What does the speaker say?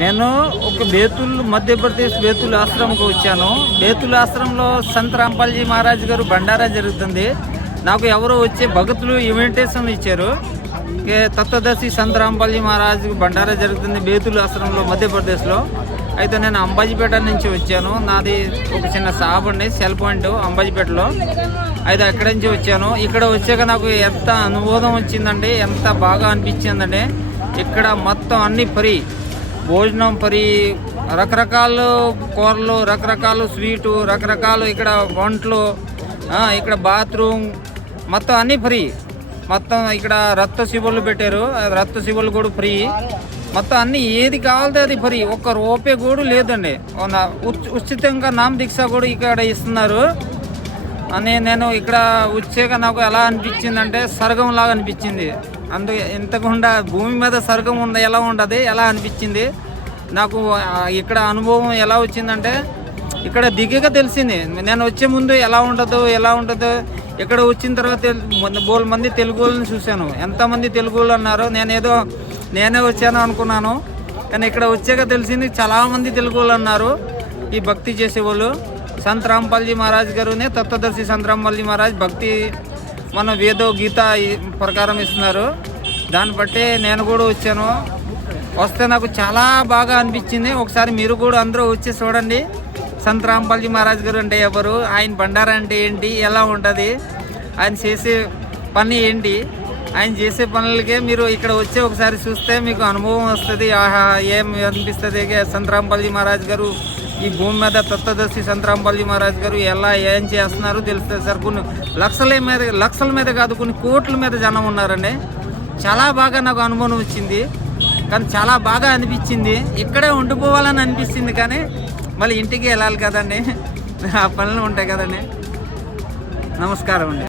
నేను ఒక బేతుల్ మధ్యప్రదేశ్ బేతుల్ ఆశ్రమంకి వచ్చాను. బేతుల్ ఆశ్రమంలో సంత్ రాంపాల్జీ మహారాజ్ గారు బండారా జరుగుతుంది. నాకు ఎవరో వచ్చే భగతులు ఇన్విటేషన్ ఇచ్చారు. తత్వదర్శి సంత్ రాంపాల్జీ మహారాజ్ బండారా జరుగుతుంది బేతుల్ ఆశ్రమంలో మధ్యప్రదేశ్లో. అయితే నేను అంబాజీపేట నుంచి వచ్చాను. నాది ఒక చిన్న షాప్ అండి సెల్ పాయింట్ అంబాజీపేటలో. అయితే అక్కడి నుంచి వచ్చాను. ఇక్కడ వచ్చాక నాకు ఎంత అనుబోధం వచ్చిందండి ఎంత బాగా అనిపించిందండి ఇక్కడ మొత్తం అన్ని ఫ్రీ భోజనం పరి రకరకాల కూరలు రకరకాల స్వీటు రకరకాలు ఇక్కడ వంటలు ఇక్కడ బాత్రూమ్ మొత్తం అన్నీ ఫ్రీ. మొత్తం ఇక్కడ రక్త శివులు పెట్టారు. రక్త శివులు కూడా ఫ్రీ. మొత్తం అన్ని ఏది కావాలితే అది ఫ్రీ. ఒక్క రూపాయి కూడా లేదండి. ఉచితంగా నామ దీక్ష కూడా ఇక్కడ ఇస్తున్నారు. అని నేను ఇక్కడ వచ్చాక నాకు ఎలా అనిపించింది అంటే లాగా అనిపించింది. అందుకే ఇంతకుండా భూమి మీద స్వర్గం ఉందా ఎలా ఉండదు ఎలా అనిపించింది? నాకు ఇక్కడ అనుభవం ఎలా వచ్చిందంటే ఇక్కడ దిగక తెలిసింది. నేను వచ్చే ముందు ఎలా ఉండదు ఎలా ఉండదు ఇక్కడ వచ్చిన తర్వాత బోల్ మంది తెలుగు వాళ్ళని చూశాను. ఎంతమంది తెలుగు వాళ్ళు అన్నారు నేను ఏదో నేనే వచ్చాను అనుకున్నాను. కానీ ఇక్కడ వచ్చాక తెలిసింది చాలామంది తెలుగు వాళ్ళు అన్నారు. ఈ భక్తి చేసేవాళ్ళు. సంత్ రాంపాల్జీ మహారాజ్ గారునే తత్వదర్శి సంత్ రాంపాల్జీ మహారాజ్ భక్తి మన వేదో గీత ప్రకారం ఇస్తున్నారు. దాన్ని బట్టి నేను కూడా వచ్చాను. వస్తే నాకు చాలా బాగా అనిపించింది. ఒకసారి మీరు కూడా అందరూ వచ్చి చూడండి. సంత రాంపాల్జీ మహారాజ్ గారు అంటే ఎవరు? ఆయన బండారా అంటే ఏంటి? ఎలా ఉంటుంది? ఆయన చేసే పని ఏంటి? ఆయన చేసే పనులకే మీరు ఇక్కడ వచ్చి ఒకసారి చూస్తే మీకు అనుభవం వస్తుంది. ఆహా ఏం అనిపిస్తుంది? సంత రాంపాల్జీ మహారాజ్ గారు ఈ భూమి మీద తత్వదర్శి సంతరాంపల్లి మహారాజ్ గారు ఎలా ఏం చేస్తున్నారు తెలుస్తుంది సార్ కొన్ని లక్షల మీద లక్షల మీద కాదు కొన్ని కోట్ల మీద జనం ఉన్నారండి. చాలా బాగా నాకు అనుభవం వచ్చింది. కానీ చాలా బాగా అనిపించింది. ఇక్కడే ఉండిపోవాలని అనిపించింది కానీ మళ్ళీ ఇంటికి వెళ్ళాలి కదండి. ఆ పనులు ఉంటాయి కదండి. నమస్కారం అండి.